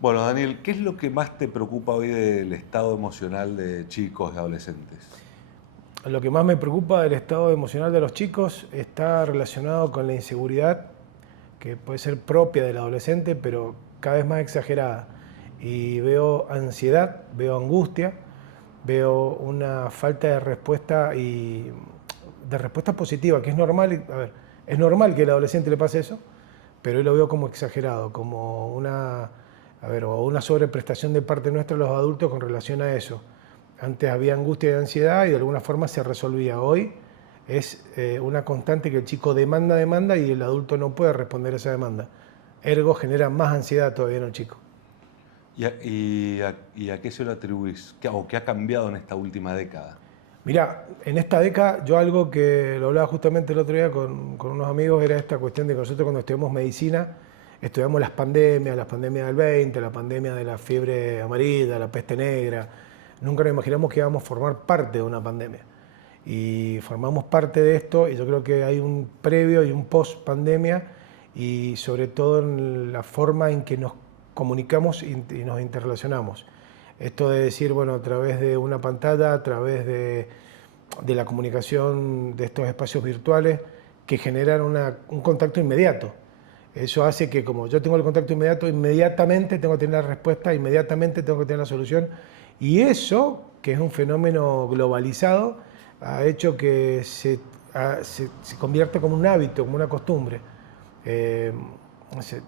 Bueno, Daniel, ¿qué es lo que más te preocupa hoy del estado emocional de chicos y adolescentes? Lo que más me preocupa del estado emocional de los chicos está relacionado con la inseguridad, que puede ser propia del adolescente, pero cada vez más exagerada. Y veo ansiedad, veo angustia, veo una falta de respuesta y de respuesta positiva, que es normal. A ver, es normal que al adolescente le pase eso, pero hoy lo veo como exagerado, como o una sobreprestación de parte nuestra de los adultos con relación a eso. Antes había angustia y ansiedad y de alguna forma se resolvía. Hoy es una constante que el chico demanda y el adulto no puede responder a esa demanda. Ergo genera más ansiedad todavía en el chico. ¿Y a qué se lo atribuís? ¿O qué ha cambiado en esta última década? Mira, en esta década yo algo que lo hablaba justamente el otro día con unos amigos era esta cuestión de que nosotros cuando estudiamos medicina estudiamos las pandemias del 20, la pandemia de la fiebre amarilla, la peste negra. Nunca nos imaginamos que íbamos a formar parte de una pandemia. Y formamos parte de esto y yo creo que hay un previo y un post pandemia y sobre todo en la forma en que nos comunicamos y nos interrelacionamos. Esto de decir, bueno, a través de una pantalla, a través de la comunicación de estos espacios virtuales que generan un contacto inmediato. Eso hace que como yo tengo el contacto inmediato, inmediatamente tengo que tener la respuesta, inmediatamente tengo que tener la solución. Y eso, que es un fenómeno globalizado, ha hecho que se convierta como un hábito, como una costumbre. No sé,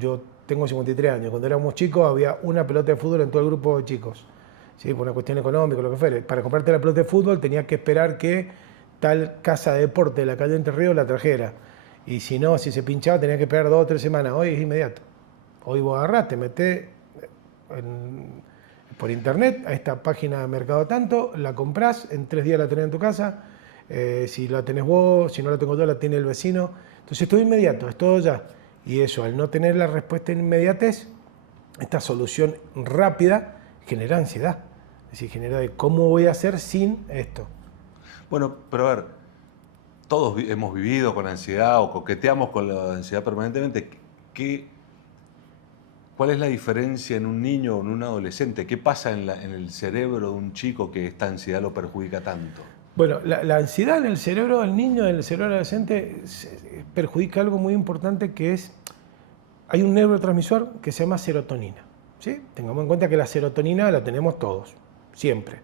yo tengo 53 años, cuando éramos chicos había una pelota de fútbol en todo el grupo de chicos, ¿sí? Por una cuestión económica, lo que fuere. Para comprarte la pelota de fútbol tenías que esperar que tal casa de deporte de la calle Entre Ríos la trajera. Y si no, si se pinchaba, tenías que esperar 2 o 3 semanas. Hoy es inmediato. Hoy vos agarrás, te metés por internet a esta página de Mercado Tanto, la comprás, en 3 días la tenés en tu casa. Si la tenés vos, si no la tengo yo, la tiene el vecino. Entonces, todo inmediato, es todo ya. Y eso, al no tener la respuesta en inmediatez, esta solución rápida genera ansiedad. Es decir, genera de cómo voy a hacer sin esto. Bueno, pero a ver, todos hemos vivido con ansiedad o coqueteamos con la ansiedad permanentemente. ¿Qué, ¿Cuál es la diferencia en un niño o en un adolescente? ¿Qué pasa en el cerebro de un chico que esta ansiedad lo perjudica tanto? Bueno, la ansiedad en el cerebro del niño, en el cerebro del adolescente, perjudica algo muy importante que es, hay un neurotransmisor que se llama serotonina. ¿Sí? Tengamos en cuenta que la serotonina la tenemos todos, siempre.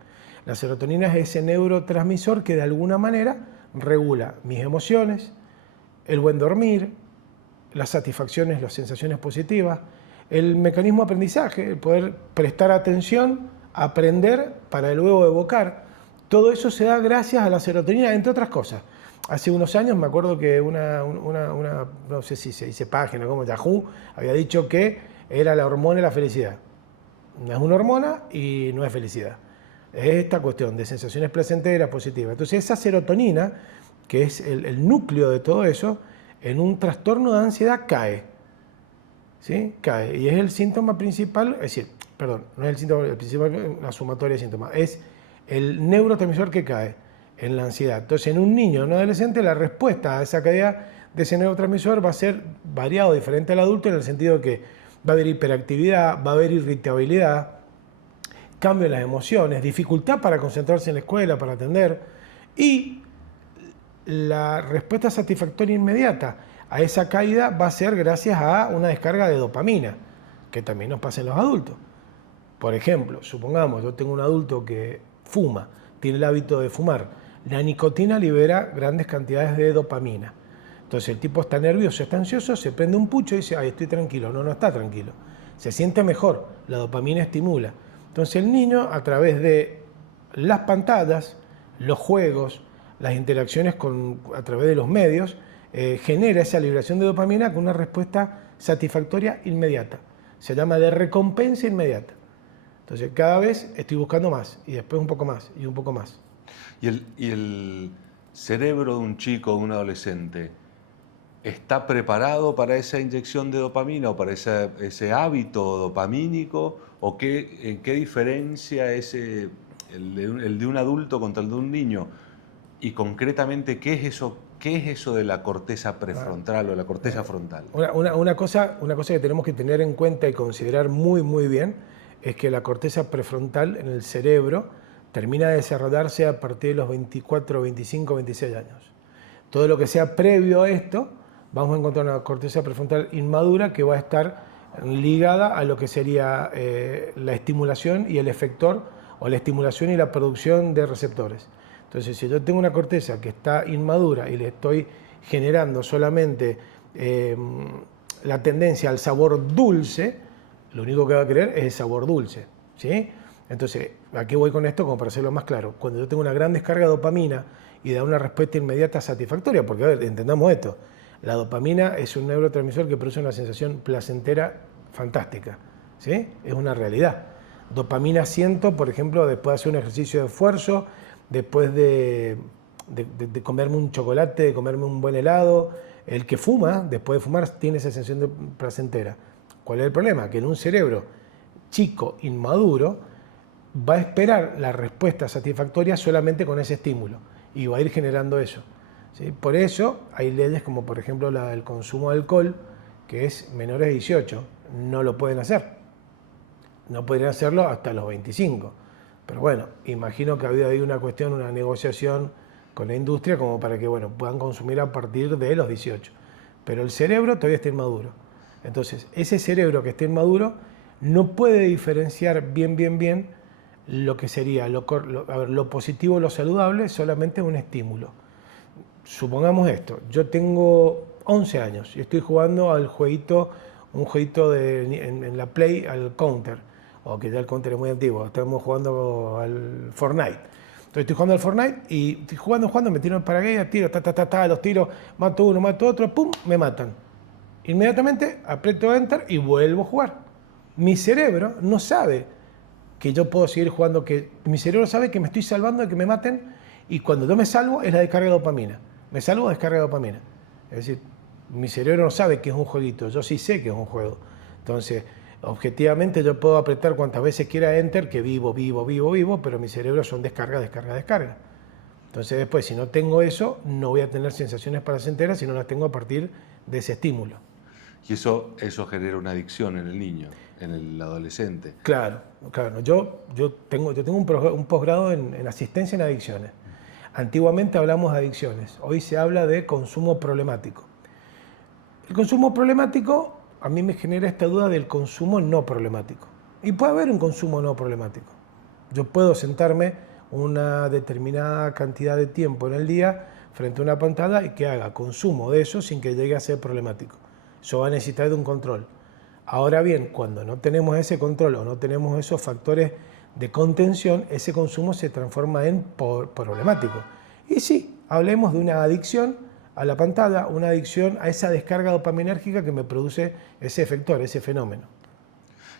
La serotonina es ese neurotransmisor que de alguna manera regula mis emociones, el buen dormir, las satisfacciones, las sensaciones positivas, el mecanismo de aprendizaje, el poder prestar atención, aprender para luego evocar. Todo eso se da gracias a la serotonina, entre otras cosas. Hace unos años me acuerdo que no sé si se dice página, como Yahoo, había dicho que era la hormona de la felicidad. No es una hormona y no es felicidad. Es esta cuestión de sensaciones placenteras, positivas. Entonces esa serotonina, que es el núcleo de todo eso, en un trastorno de ansiedad cae. ¿Sí? Cae. Y es el síntoma principal, es decir, perdón, no es el síntoma el principal, la sumatoria de síntomas, es el neurotransmisor que cae en la ansiedad. Entonces, en un niño o un adolescente, la respuesta a esa caída de ese neurotransmisor va a ser variado, diferente al adulto, en el sentido de que va a haber hiperactividad, va a haber irritabilidad, cambio en las emociones, dificultad para concentrarse en la escuela, para atender, y la respuesta satisfactoria inmediata a esa caída va a ser gracias a una descarga de dopamina, que también nos pasa en los adultos. Por ejemplo, supongamos, yo tengo un adulto que fuma, tiene el hábito de fumar. La nicotina libera grandes cantidades de dopamina. Entonces el tipo está nervioso, está ansioso, se prende un pucho y dice, ay, estoy tranquilo. No, no está tranquilo. Se siente mejor, la dopamina estimula. Entonces el niño, a través de las pantallas, los juegos, las interacciones a través de los medios, genera esa liberación de dopamina con una respuesta satisfactoria inmediata. Se llama de recompensa inmediata. Entonces cada vez estoy buscando más y después un poco más y un poco más. ¿Y el cerebro de un chico o de un adolescente está preparado para esa inyección de dopamina o para ese hábito dopamínico? ¿O en qué diferencia el de un adulto contra el de un niño? Y concretamente, ¿qué es eso ¿Qué es eso de la corteza prefrontal o la corteza frontal? Una cosa que tenemos que tener en cuenta y considerar muy, muy bien es que la corteza prefrontal en el cerebro termina de desarrollarse a partir de los 24, 25, 26 años. Todo lo que sea previo a esto, vamos a encontrar una corteza prefrontal inmadura que va a estar ligada a lo que sería la estimulación y el efector, o la estimulación y la producción de receptores. Entonces, si yo tengo una corteza que está inmadura y le estoy generando solamente la tendencia al sabor dulce, lo único que va a querer es el sabor dulce, ¿sí? Entonces, ¿a qué voy con esto? Como para hacerlo más claro. Cuando yo tengo una gran descarga de dopamina y da una respuesta inmediata satisfactoria, porque, a ver, entendamos esto, la dopamina es un neurotransmisor que produce una sensación placentera fantástica, ¿sí? Es una realidad. Dopamina siento, por ejemplo, después de hacer un ejercicio de esfuerzo, después de comerme un chocolate, de comerme un buen helado. El que fuma, después de fumar, tiene esa sensación placentera. ¿Cuál es el problema? Que en un cerebro chico, inmaduro, va a esperar la respuesta satisfactoria solamente con ese estímulo y va a ir generando eso, ¿sí? Por eso hay leyes como, por ejemplo, la del consumo de alcohol, que es menores de 18, no lo pueden hacer. No podrían hacerlo hasta los 25. Pero bueno, imagino que ha habido ahí una cuestión, una negociación con la industria como para que, bueno, puedan consumir a partir de los 18. Pero el cerebro todavía está inmaduro. Entonces, ese cerebro que está inmaduro no puede diferenciar bien lo que sería lo positivo, lo saludable, solamente un estímulo. Supongamos esto, yo tengo 11 años y estoy jugando al jueguito, un jueguito en la Play, al Counter, o que ya el Counter es muy antiguo, estamos jugando al Fortnite. Entonces estoy jugando al Fortnite y estoy jugando, me tiro en paracaídas, tiro, los tiro, mato uno, mato otro, pum, me matan. Inmediatamente aprieto Enter y vuelvo a jugar. Mi cerebro no sabe que yo puedo seguir jugando, que mi cerebro sabe que me estoy salvando de que me maten, y cuando yo me salvo es la descarga de dopamina. Me salvo, descarga de dopamina. Es decir, mi cerebro no sabe que es un jueguito, yo sí sé que es un juego. Entonces, objetivamente yo puedo apretar cuantas veces quiera Enter, que vivo, pero mi cerebro son descarga. Entonces después, si no tengo eso, no voy a tener sensaciones placenteras, sino las tengo a partir de ese estímulo. Y eso genera una adicción en el niño, en el adolescente. Claro. Yo tengo un posgrado en asistencia en adicciones. Antiguamente hablamos de adicciones, hoy se habla de consumo problemático. El consumo problemático a mí me genera esta duda del consumo no problemático. Y puede haber un consumo no problemático. Yo puedo sentarme una determinada cantidad de tiempo en el día frente a una pantalla y que haga consumo de eso sin que llegue a ser problemático. Eso va a necesitar de un control. Ahora bien, cuando no tenemos ese control o no tenemos esos factores de contención, ese consumo se transforma en problemático. Y sí, hablemos de una adicción a la pantalla, una adicción a esa descarga dopaminérgica que me produce ese efector, ese fenómeno.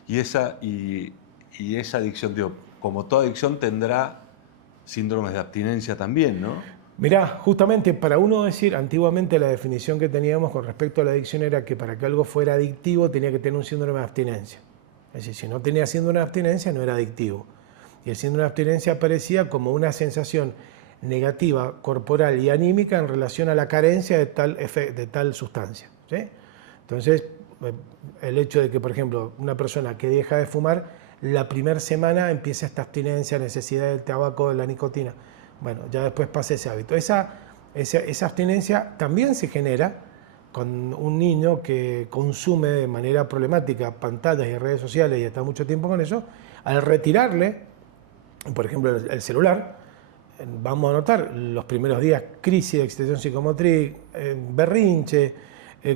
Y esa adicción, digo, como toda adicción tendrá síndromes de abstinencia también, ¿no? Mirá, justamente para uno decir, antiguamente la definición que teníamos con respecto a la adicción era que para que algo fuera adictivo tenía que tener un síndrome de abstinencia. Es decir, si no tenía síndrome de abstinencia no era adictivo. Y el síndrome de abstinencia aparecía como una sensación negativa, corporal y anímica en relación a la carencia de tal sustancia, ¿sí? Entonces, el hecho de que, por ejemplo, una persona que deja de fumar, la primera semana empieza esta abstinencia, necesidad del tabaco, de la nicotina. Bueno, ya después pasa ese hábito. Esa abstinencia también se genera con un niño que consume de manera problemática pantallas y redes sociales y está mucho tiempo con eso. Al retirarle, por ejemplo, el celular, vamos a notar los primeros días crisis de excitación psicomotriz, berrinche,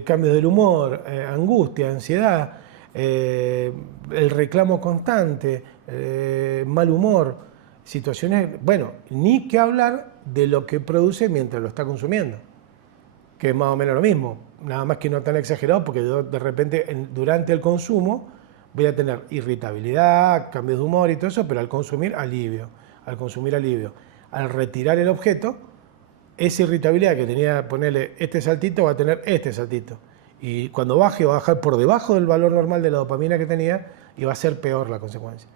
cambios del humor, angustia, ansiedad, el reclamo constante, mal humor. Situaciones, bueno, ni que hablar de lo que produce mientras lo está consumiendo, que es más o menos lo mismo, nada más que no tan exagerado, porque yo de repente durante el consumo voy a tener irritabilidad, cambios de humor y todo eso, pero al consumir alivio. Al retirar el objeto, esa irritabilidad que tenía, ponerle este saltito, va a tener este saltito. Y cuando baje, va a bajar por debajo del valor normal de la dopamina que tenía y va a ser peor la consecuencia.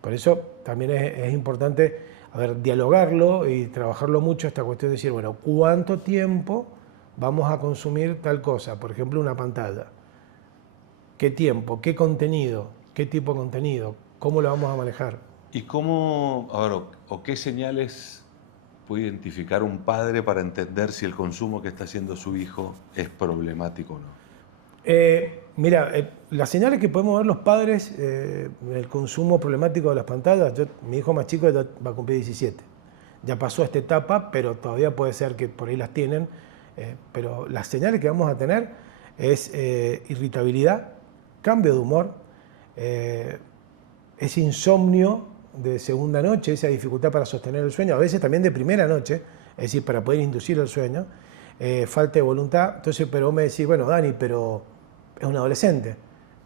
Por eso también es importante a ver, dialogarlo y trabajarlo mucho esta cuestión de decir, bueno, ¿cuánto tiempo vamos a consumir tal cosa? Por ejemplo, una pantalla. ¿Qué tiempo? ¿Qué contenido? ¿Qué tipo de contenido? ¿Cómo lo vamos a manejar? ¿Y cómo, a ver, o qué señales puede identificar un padre para entender si el consumo que está haciendo su hijo es problemático o no? Mira, las señales que podemos ver los padres en el consumo problemático de las pantallas, mi hijo más chico ya va a cumplir 17. Ya pasó esta etapa, pero todavía puede ser que por ahí las tienen. Pero las señales que vamos a tener es irritabilidad, cambio de humor, ese insomnio de segunda noche, esa dificultad para sostener el sueño, a veces también de primera noche, es decir, para poder inducir el sueño, falta de voluntad. Entonces, pero vos me decís, bueno, Dani, pero es un adolescente.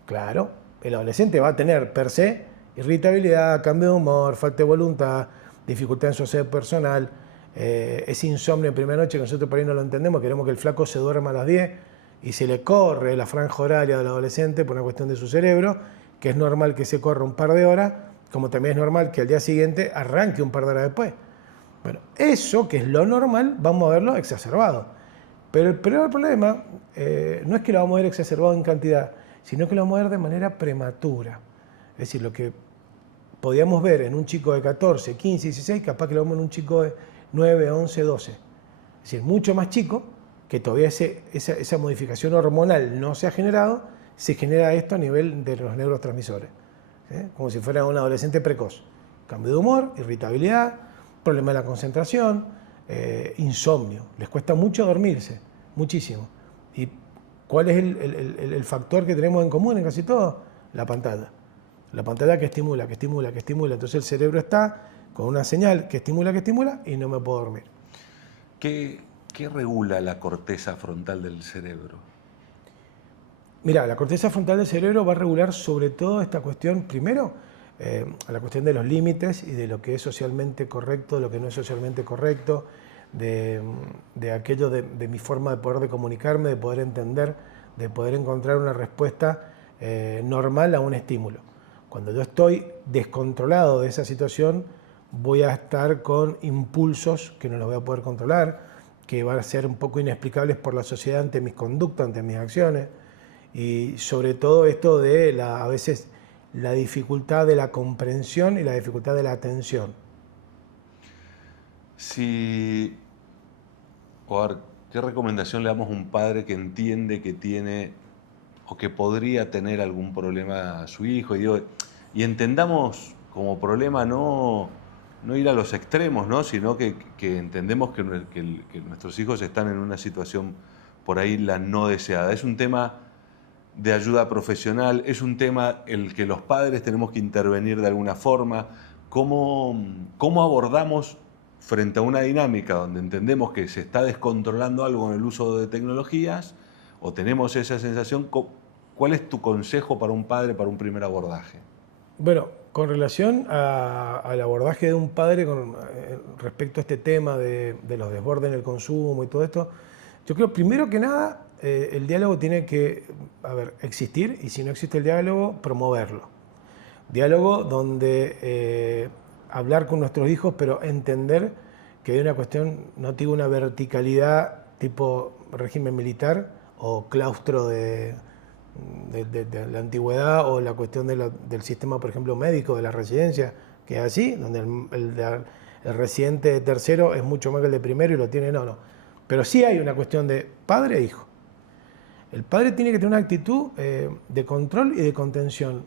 Claro, el adolescente va a tener per se irritabilidad, cambio de humor, falta de voluntad, dificultad en su aseo personal, ese insomnio en primera noche que nosotros por ahí no lo entendemos, queremos que el flaco se duerma a las 10 y se le corre la franja horaria del adolescente por una cuestión de su cerebro, que es normal que se corra un par de horas, como también es normal que al día siguiente arranque un par de horas después. Bueno, eso, que es lo normal, vamos a verlo exacerbado. Pero el peor problema no es que lo vamos a ver exacerbado en cantidad, sino que lo vamos a ver de manera prematura. Es decir, lo que podíamos ver en un chico de 14, 15, 16, capaz que lo vemos en un chico de 9, 11, 12. Es decir, mucho más chico, que todavía esa modificación hormonal no se ha generado, se genera esto a nivel de los neurotransmisores. Como si fuera un adolescente precoz. Cambio de humor, irritabilidad, problema de la concentración, insomnio. Les cuesta mucho dormirse, muchísimo. ¿Y cuál es el factor que tenemos en común en casi todo? La pantalla. La pantalla que estimula, que estimula, que estimula. Entonces el cerebro está con una señal que estimula y no me puedo dormir. ¿Qué regula la corteza frontal del cerebro? Mira, la corteza frontal del cerebro va a regular sobre todo esta cuestión, primero, a la cuestión de los límites y de lo que es socialmente correcto, de lo que no es socialmente correcto, de aquello de mi forma de poder de comunicarme, de poder entender, de poder encontrar una respuesta normal a un estímulo. Cuando yo estoy descontrolado de esa situación, voy a estar con impulsos que no los voy a poder controlar, que van a ser un poco inexplicables por la sociedad ante mis conductas, ante mis acciones. Y sobre todo esto de a veces la dificultad de la comprensión y la dificultad de la atención. ¿Qué recomendación le damos a un padre que entiende que tiene o que podría tener algún problema a su hijo? Y entendamos como problema no ir a los extremos, ¿no? Sino que entendemos que nuestros hijos están en una situación por ahí la no deseada. Es un tema de ayuda profesional, es un tema el que los padres tenemos que intervenir de alguna forma. ¿Cómo abordamos frente a una dinámica donde entendemos que se está descontrolando algo en el uso de tecnologías o tenemos esa sensación? ¿Cuál es tu consejo para un padre para un primer abordaje? Bueno, con relación al abordaje de un padre respecto a este tema de los desbordes en el consumo y todo esto, yo creo primero que nada el diálogo tiene que existir, y si no existe el diálogo, promoverlo. Diálogo donde hablar con nuestros hijos, pero entender que hay una cuestión, no digo una verticalidad tipo régimen militar o claustro de la antigüedad, o la cuestión del sistema, por ejemplo, médico, de la residencia, que es así, donde el residente de tercero es mucho más que el de primero y lo tiene, no. Pero sí hay una cuestión de padre e hijo. El padre tiene que tener una actitud de control y de contención,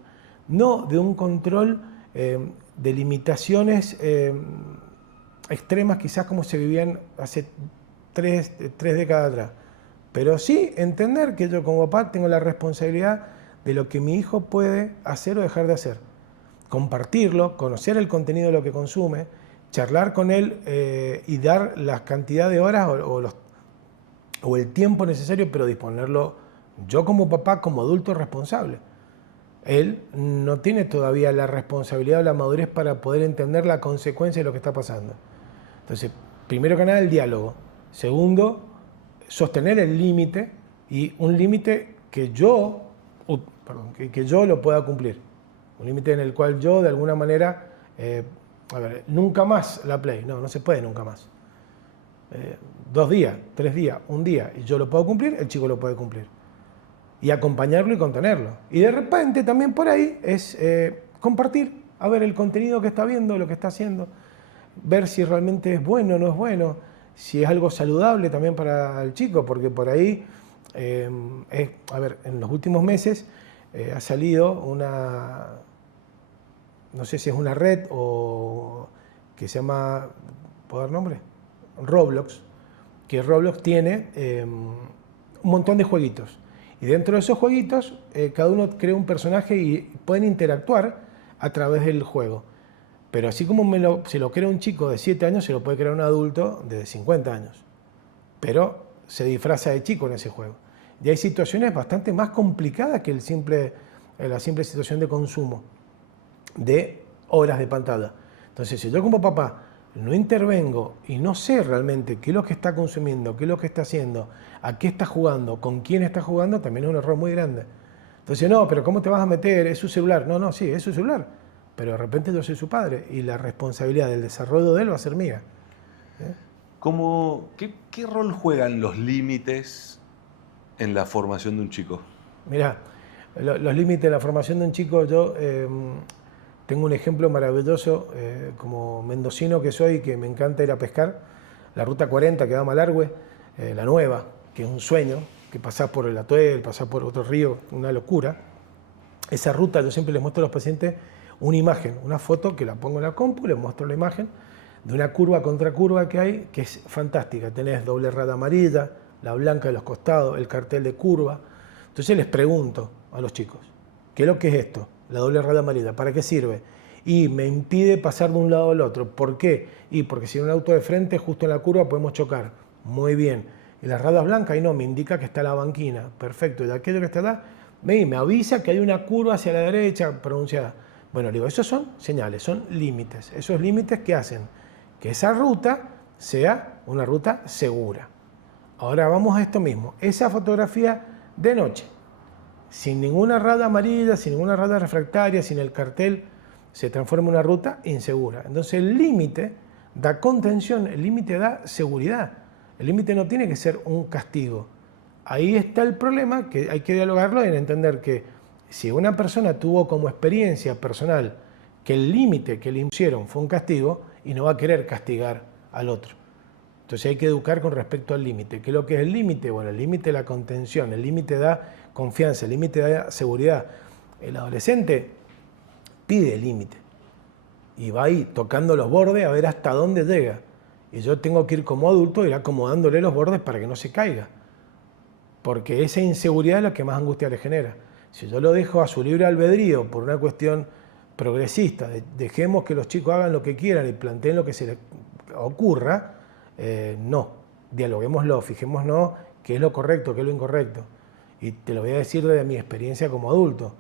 no de un control de limitaciones extremas, quizás como se vivían hace tres décadas atrás. Pero sí entender que yo como papá tengo la responsabilidad de lo que mi hijo puede hacer o dejar de hacer. Compartirlo, conocer el contenido de lo que consume, charlar con él y dar la cantidad de horas o el tiempo necesario, pero disponerlo yo como papá, como adulto responsable. Él no tiene todavía la responsabilidad o la madurez para poder entender la consecuencia de lo que está pasando. Entonces, primero que nada, el diálogo. Segundo, sostener el límite, y un límite que yo lo pueda cumplir. Un límite en el cual yo, de alguna manera, a ver, nunca más la Play. No, no se puede nunca más. 2 días, 3 días, 1 día, y yo lo puedo cumplir, el chico lo puede cumplir. Y acompañarlo y contenerlo. Y de repente también por ahí es compartir, a ver el contenido que está viendo, lo que está haciendo, ver si realmente es bueno o no es bueno, si es algo saludable también para el chico, porque por ahí, a ver, en los últimos meses ha salido una, no sé si es una red o que se llama, ¿puedo dar nombre? Roblox, que Roblox tiene un montón de jueguitos. Y dentro de esos jueguitos, cada uno crea un personaje y pueden interactuar a través del juego. Pero así como se lo crea un chico de 7 años, se lo puede crear un adulto de 50 años. Pero se disfraza de chico en ese juego. Y hay situaciones bastante más complicadas que la simple situación de consumo de horas de pantalla. Entonces, si yo como papá no intervengo y no sé realmente qué es lo que está consumiendo, qué es lo que está haciendo, a qué está jugando, con quién está jugando, también es un error muy grande. Entonces, no, pero ¿cómo te vas a meter? Es su celular. No, sí, es su celular. Pero de repente yo soy su padre y la responsabilidad del desarrollo de él va a ser mía. ¿Qué rol juegan los límites en la formación de un chico? Mirá, los límites de la formación de un chico, yo tengo un ejemplo maravilloso, como mendocino que soy, que me encanta ir a pescar, la ruta 40 que va a Malargüe, la nueva, que es un sueño, que pasás por el Atuel, pasás por otro río, una locura. Esa ruta yo siempre les muestro a los pacientes una imagen, una foto que la pongo en la compu, les muestro la imagen de una curva contra curva que hay, que es fantástica. Tenés doble rada amarilla, la blanca de los costados, el cartel de curva. Entonces les pregunto a los chicos, ¿qué es lo que es esto? La doble rada amarilla, ¿para qué sirve? Y me impide pasar de un lado al otro. ¿Por qué? Y porque si hay un auto de frente, justo en la curva podemos chocar. Muy bien. Y las radas blancas, y no, me indica que está la banquina. Perfecto. Y aquello que está allá, me avisa que hay una curva hacia la derecha pronunciada. Bueno, digo, esos son señales, son límites. Esos límites que hacen que esa ruta sea una ruta segura. Ahora vamos a esto mismo. Esa fotografía de noche, sin ninguna rada amarilla, sin ninguna rada refractaria, sin el cartel, se transforma en una ruta insegura. Entonces el límite da contención, el límite da seguridad. El límite no tiene que ser un castigo. Ahí está el problema, que hay que dialogarlo en entender que si una persona tuvo como experiencia personal que el límite que le impusieron fue un castigo y no va a querer castigar al otro. Entonces hay que educar con respecto al límite. ¿Qué es lo que es el límite? Bueno, el límite es la contención, el límite da confianza, el límite da seguridad. El adolescente pide límite y va ahí tocando los bordes a ver hasta dónde llega. Y yo tengo que ir como adulto, ir acomodándole los bordes para que no se caiga. Porque esa inseguridad es la que más angustia le genera. Si yo lo dejo a su libre albedrío por una cuestión progresista, dejemos que los chicos hagan lo que quieran y planteen lo que se les ocurra, no, dialoguémoslo, fijémonos qué es lo correcto, qué es lo incorrecto. Y te lo voy a decir desde mi experiencia como adulto.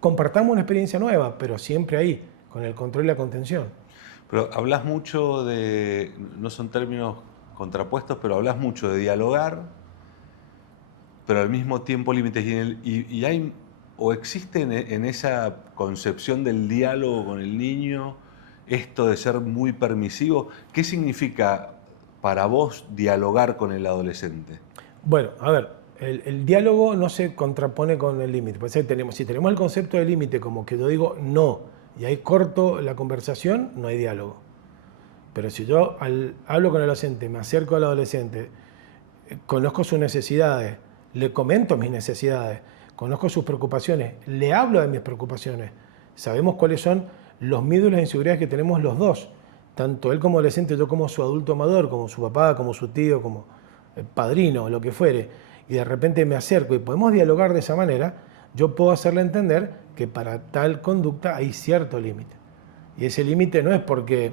Compartamos una experiencia nueva, pero siempre ahí, con el control y la contención. Pero hablas mucho de, no son términos contrapuestos, pero hablas mucho de dialogar, pero al mismo tiempo límites. Y hay, o existe en esa concepción del diálogo con el niño esto de ser muy permisivo. ¿Qué significa para vos dialogar con el adolescente? Bueno, a ver, el diálogo no se contrapone con el límite. Si tenemos el concepto de límite como que yo digo no, y ahí corto la conversación, no hay diálogo. Pero si yo hablo con el adolescente, me acerco al adolescente, conozco sus necesidades, le comento mis necesidades, conozco sus preocupaciones, le hablo de mis preocupaciones, sabemos cuáles son los miedos y las inseguridades que tenemos los dos, tanto él como adolescente, yo como su adulto amador, como su papá, como su tío, como el padrino, lo que fuere, y de repente me acerco y podemos dialogar de esa manera, yo puedo hacerle entender que para tal conducta hay cierto límite. Y ese límite no es porque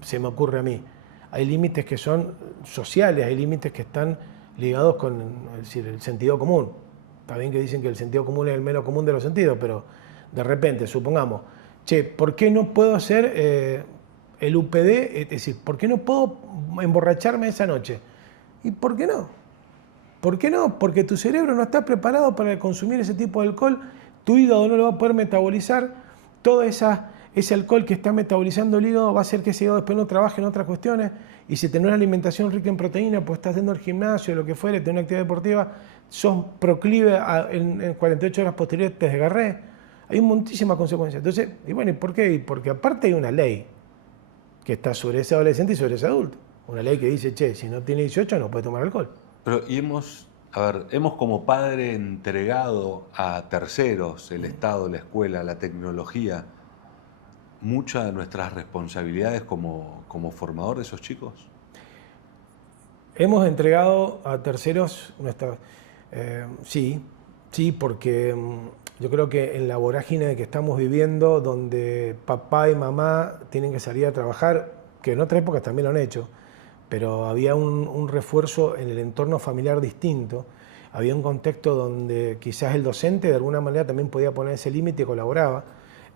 se me ocurre a mí, hay límites que son sociales, hay límites que están ligados con el sentido común. Está bien que dicen que el sentido común es el menos común de los sentidos, pero de repente, supongamos, che, ¿por qué no puedo hacer el UPD? Es decir, ¿por qué no puedo emborracharme esa noche? ¿Y por qué no? ¿Por qué no? Porque tu cerebro no está preparado para consumir ese tipo de alcohol, tu hígado no lo va a poder metabolizar, todas esas ese alcohol que está metabolizando el hígado va a hacer que ese hígado después no trabaje en otras cuestiones, y si tenés una alimentación rica en proteína, pues estás yendo al gimnasio, lo que fuere, tenés una actividad deportiva, sos proclive en 48 horas posteriores te desgarré. Hay muchísimas consecuencias. Entonces, y bueno, ¿y por qué? Porque aparte hay una ley que está sobre ese adolescente y sobre ese adulto. Una ley que dice, che, si no tiene 18 no puede tomar alcohol. Pero, y hemos como padre entregado a terceros, el Estado, la escuela, la tecnología, muchas de nuestras responsabilidades como formador de esos chicos. Hemos entregado a terceros nuestra... sí, porque yo creo que en la vorágine que estamos viviendo, donde papá y mamá tienen que salir a trabajar, que en otras épocas también lo han hecho, pero había un refuerzo en el entorno familiar distinto, había un contexto donde quizás el docente de alguna manera también podía poner ese límite y colaboraba.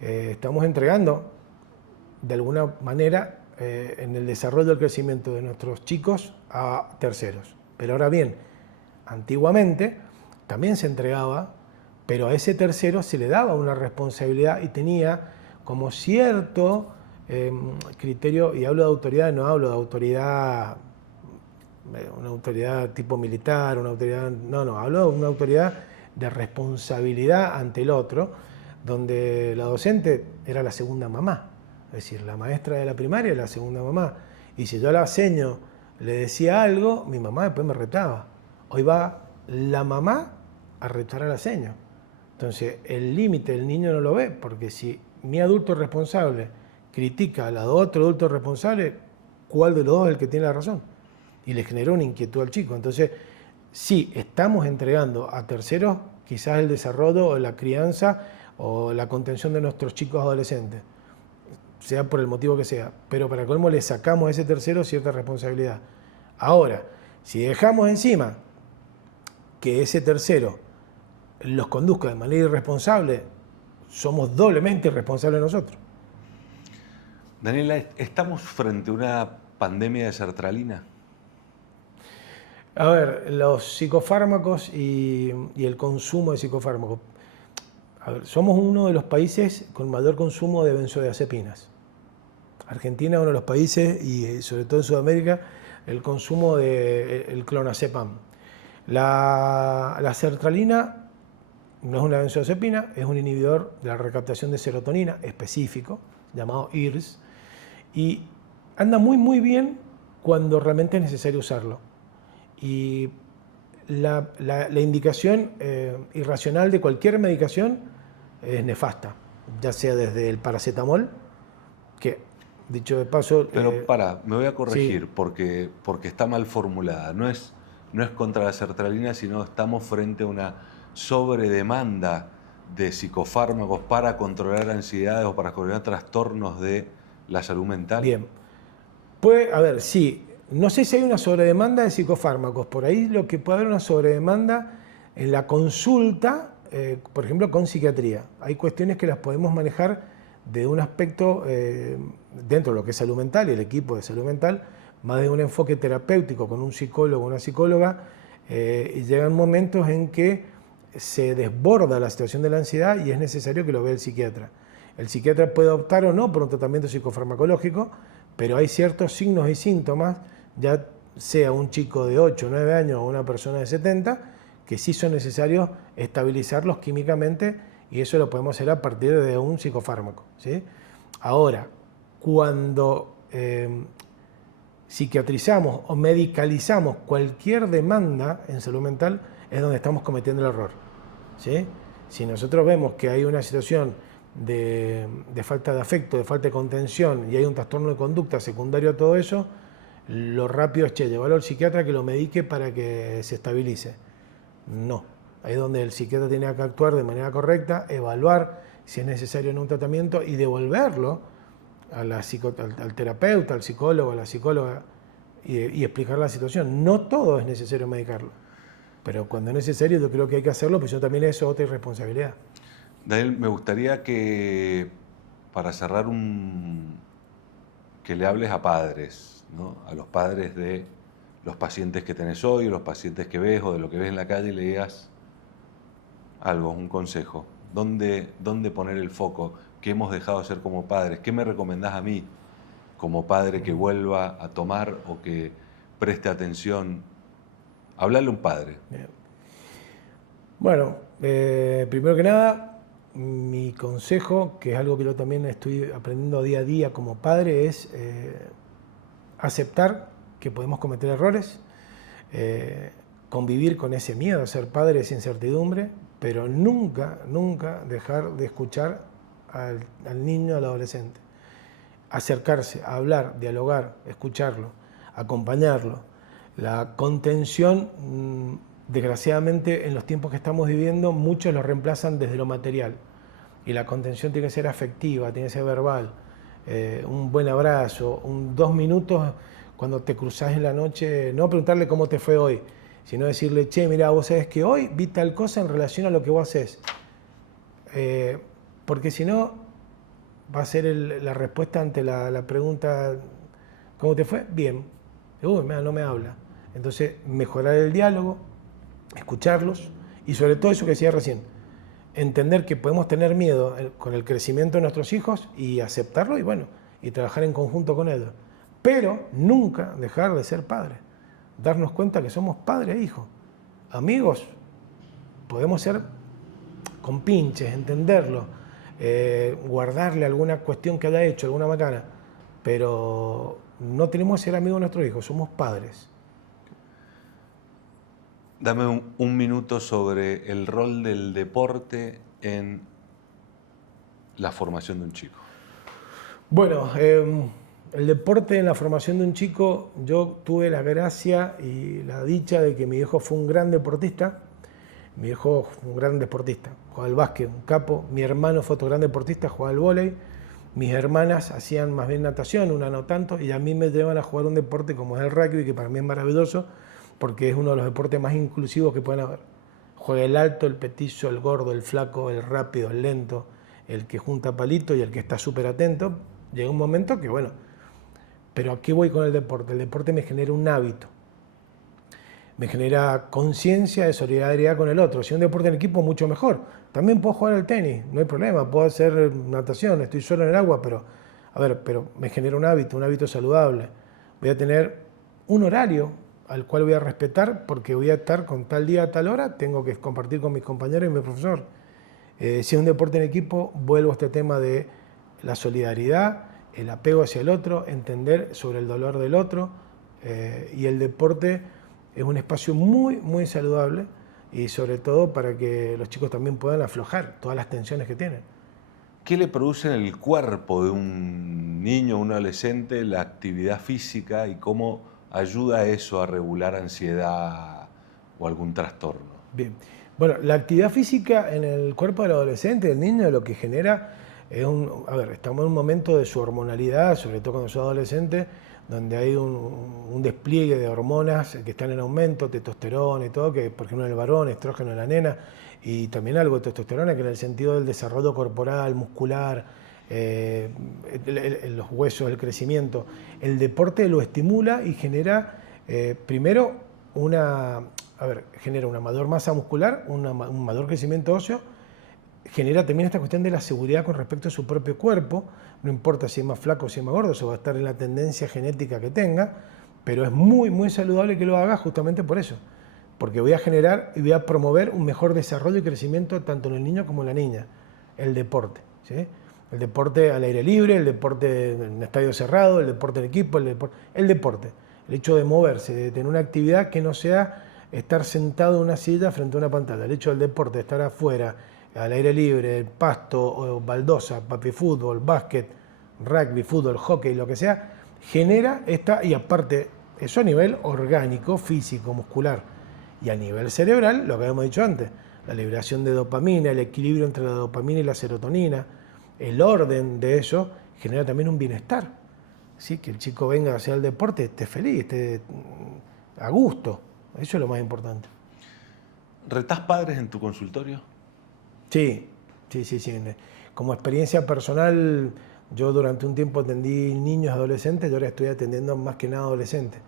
Estamos entregando de alguna manera en el desarrollo del crecimiento de nuestros chicos a terceros. Pero ahora bien, antiguamente también se entregaba, pero a ese tercero se le daba una responsabilidad y tenía como cierto criterio, y hablo de autoridad, no hablo de autoridad, una autoridad tipo militar, una autoridad, no, hablo de una autoridad de responsabilidad ante el otro, donde la docente era la segunda mamá, es decir, la maestra de la primaria era la segunda mamá, y si yo a la seño le decía algo, mi mamá después me retaba. Hoy va la mamá a retar a la seño. Entonces, el límite el niño no lo ve, porque si mi adulto responsable critica al otro adulto responsable, ¿cuál de los dos es el que tiene la razón? Y le generó una inquietud al chico. Entonces, sí, estamos entregando a terceros quizás el desarrollo o la crianza o la contención de nuestros chicos adolescentes, sea por el motivo que sea, pero para colmo le sacamos a ese tercero cierta responsabilidad. Ahora, si dejamos encima que ese tercero los conduzca de manera irresponsable, somos doblemente irresponsables nosotros. Daniela, ¿estamos frente a una pandemia de sertralina? A ver, los psicofármacos y el consumo de psicofármacos. A ver, somos uno de los países con mayor consumo de benzodiazepinas. Argentina es uno de los países, y sobre todo en Sudamérica, el consumo del clonazepam. La sertralina no es una benzodiazepina, es un inhibidor de la recaptación de serotonina específico, llamado IRS, y anda muy bien cuando realmente es necesario usarlo. Y la indicación irracional de cualquier medicación es nefasta, ya sea desde el paracetamol, que dicho de paso... Pero me voy a corregir, sí. porque está mal formulada. No es contra la sertralina, sino estamos frente a una sobredemanda de psicofármacos para controlar ansiedades o para controlar trastornos de la salud mental. Bien. Puede, a ver, sí. No sé si hay una sobredemanda de psicofármacos. Por ahí lo que puede haber una sobredemanda en la consulta, por ejemplo, con psiquiatría. Hay cuestiones que las podemos manejar de un aspecto dentro de lo que es salud mental y el equipo de salud mental, más de un enfoque terapéutico con un psicólogo o una psicóloga, y llegan momentos en que se desborda la situación de la ansiedad y es necesario que lo vea el psiquiatra. El psiquiatra puede optar o no por un tratamiento psicofarmacológico, pero hay ciertos signos y síntomas, ya sea un chico de 8 o 9 años o una persona de 70, que sí son necesarios estabilizarlos químicamente, y eso lo podemos hacer a partir de un psicofármaco, ¿sí? Ahora, cuando psiquiatrizamos o medicalizamos cualquier demanda en salud mental, es donde estamos cometiendo el error, ¿sí? Si nosotros vemos que hay una situación de falta de afecto, de falta de contención, y hay un trastorno de conducta secundario a todo eso, lo rápido es, llevarlo al psiquiatra que lo medique para que se estabilice. No, ahí es donde el psiquiatra tiene que actuar de manera correcta, evaluar si es necesario en un tratamiento y devolverlo al terapeuta, al psicólogo, a la psicóloga, y explicar la situación. No todo es necesario medicarlo, pero cuando es necesario yo creo que hay que hacerlo, pues yo también eso es otra irresponsabilidad. Daniel, me gustaría que, para cerrar, que le hables a padres, ¿no? A los padres de los pacientes que tenés hoy, los pacientes que ves o de lo que ves en la calle, y le digas algo, un consejo. ¿Dónde poner el foco? que hemos dejado de hacer como padres? ¿Qué me recomendás a mí como padre que vuelva a tomar o que preste atención? Hablarle a un padre. Bien. Bueno, primero que nada, mi consejo, que es algo que yo también estoy aprendiendo día a día como padre, es aceptar que podemos cometer errores, convivir con ese miedo a ser padre, esa incertidumbre, pero nunca, nunca dejar de escuchar al niño, al adolescente. Acercarse, hablar, dialogar, escucharlo, acompañarlo. La contención, desgraciadamente, en los tiempos que estamos viviendo, muchos lo reemplazan desde lo material. Y la contención tiene que ser afectiva, tiene que ser verbal. Un buen abrazo, 2 minutos cuando te cruzás en la noche, no preguntarle cómo te fue hoy, sino decirle, che, mira, vos sabés que hoy vi tal cosa en relación a lo que vos haces. Porque si no, va a ser la respuesta ante la pregunta, ¿cómo te fue? Bien. Uy, no me habla. Entonces, mejorar el diálogo, escucharlos y sobre todo eso que decía recién, entender que podemos tener miedo con el crecimiento de nuestros hijos y aceptarlo y bueno, y trabajar en conjunto con ellos. Pero nunca dejar de ser padre. Darnos cuenta que somos padre e hijo. Amigos, podemos ser compinches, entenderlo, guardarle alguna cuestión que haya hecho, alguna macana, pero no tenemos que ser amigos de nuestros hijos, somos padres. Dame un minuto sobre el rol del deporte en la formación de un chico. Bueno, el deporte en la formación de un chico, yo tuve la gracia y la dicha de que mi hijo fue un gran deportista. Mi hijo fue un gran deportista, jugaba al básquet, un capo. Mi hermano fue otro gran deportista, jugaba al vóley. Mis hermanas hacían más bien natación, una no tanto, y a mí me llevan a jugar un deporte como es el rugby, que para mí es maravilloso, porque es uno de los deportes más inclusivos que pueden haber. Juega el alto, el petizo, el gordo, el flaco, el rápido, el lento, el que junta palito y el que está súper atento. Llega un momento que, bueno, pero ¿a qué voy con el deporte? El deporte me genera un hábito, me genera conciencia de solidaridad con el otro. Si un deporte en equipo, mucho mejor. También puedo jugar al tenis, no hay problema, puedo hacer natación, estoy solo en el agua, pero me genera un hábito saludable. Voy a tener un horario al cual voy a respetar porque voy a estar con tal día a tal hora, tengo que compartir con mis compañeros y mi profesor. Si es un deporte en equipo, vuelvo a este tema de la solidaridad, el apego hacia el otro, entender sobre el dolor del otro, y el deporte es un espacio muy, muy saludable y sobre todo para que los chicos también puedan aflojar todas las tensiones que tienen. ¿Qué le produce en el cuerpo de un niño, un adolescente, la actividad física y cómo ayuda eso a regular ansiedad o algún trastorno? Bien. Bueno, la actividad física en el cuerpo del adolescente, del niño, lo que genera es estamos en un momento de su hormonalidad, sobre todo cuando sos adolescente, donde hay un despliegue de hormonas que están en aumento, testosterona y todo, que por ejemplo en el varón, estrógeno en la nena, y también algo de testosterona, que en el sentido del desarrollo corporal, muscular, los huesos, el crecimiento. El deporte lo estimula y genera, primero, genera una mayor masa muscular, un mayor crecimiento óseo, genera también esta cuestión de la seguridad con respecto a su propio cuerpo, no importa si es más flaco o si es más gordo, eso va a estar en la tendencia genética que tenga, pero es muy, muy saludable que lo haga justamente por eso, porque voy a generar y voy a promover un mejor desarrollo y crecimiento tanto en el niño como en la niña, el deporte, ¿sí? El deporte al aire libre, el deporte en estadio cerrado, el deporte en equipo, el deporte, el hecho de moverse, de tener una actividad que no sea estar sentado en una silla frente a una pantalla, el hecho del deporte, de estar afuera, al aire libre, pasto, baldosa, papifútbol, básquet, rugby, fútbol, hockey, lo que sea, genera y aparte, eso a nivel orgánico, físico, muscular, y a nivel cerebral, lo que habíamos dicho antes, la liberación de dopamina, el equilibrio entre la dopamina y la serotonina, el orden de eso, genera también un bienestar. ¿Sí? Que el chico venga a hacer el deporte, esté feliz, esté a gusto, eso es lo más importante. ¿Retás padres en tu consultorio? Sí. Como experiencia personal, yo durante un tiempo atendí niños, adolescentes, y ahora estoy atendiendo más que nada adolescentes,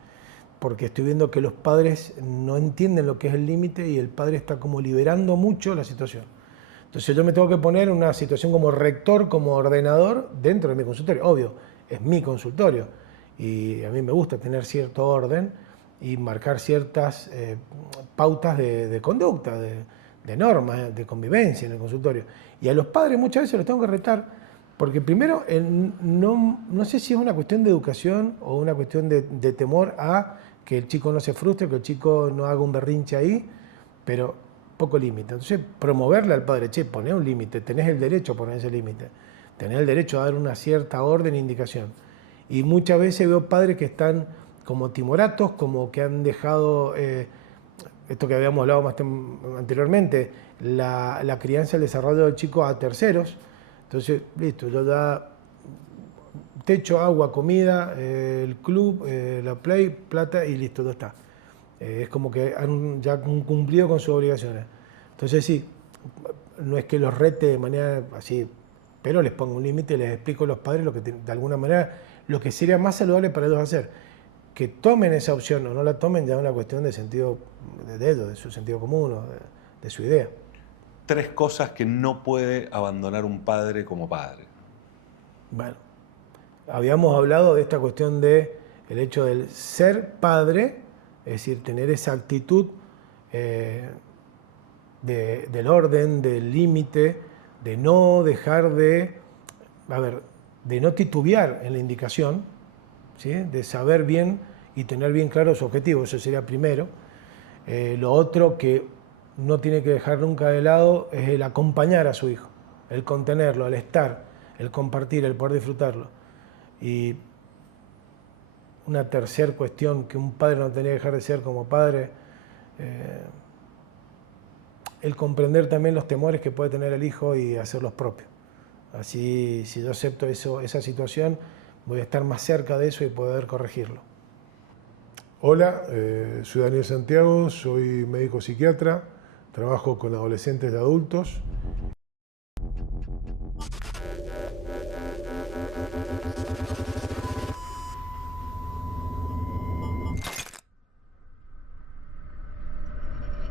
porque estoy viendo que los padres no entienden lo que es el límite y el padre está como liberando mucho la situación. Entonces yo me tengo que poner en una situación como rector, como ordenador dentro de mi consultorio. Obvio, es mi consultorio y a mí me gusta tener cierto orden y marcar ciertas pautas de conducta, de normas, de convivencia en el consultorio. Y a los padres muchas veces los tengo que retar, porque primero no sé si es una cuestión de educación o una cuestión de temor a que el chico no se frustre, que el chico no haga un berrinche ahí, pero poco límite. Entonces, promoverle al padre, che, poné un límite, tenés el derecho a poner ese límite, tenés el derecho a dar una cierta orden e indicación. Y muchas veces veo padres que están como timoratos, como que han dejado, esto que habíamos hablado más anteriormente, la crianza, el desarrollo del chico a terceros. Entonces, listo, yo ya techo, agua, comida, el club, la play, plata y listo, ya está. Es como que han ya cumplido con sus obligaciones. Entonces sí, no es que los rete de manera así, pero les pongo un límite, les explico a los padres lo que de alguna manera lo que sería más saludable para ellos hacer. Que tomen esa opción o no la tomen ya es una cuestión de sentido de ellos, de su sentido común o de su idea. 3 cosas que no puede abandonar un padre como padre. Bueno, habíamos hablado de esta cuestión de el hecho del ser padre, es decir, tener esa actitud del orden, del límite, de no dejar de no titubear en la indicación, ¿sí? De saber bien y tener bien claro su objetivo, eso sería primero. Lo otro que no tiene que dejar nunca de lado es el acompañar a su hijo, el contenerlo, el estar, el compartir, el poder disfrutarlo. Y una tercera cuestión que un padre no tenía que dejar de ser como padre, el comprender también los temores que puede tener el hijo y hacerlos propios. Así, si yo acepto esa situación, voy a estar más cerca de eso y poder corregirlo. Hola, soy Daniel Santiago, soy médico psiquiatra, trabajo con adolescentes y adultos.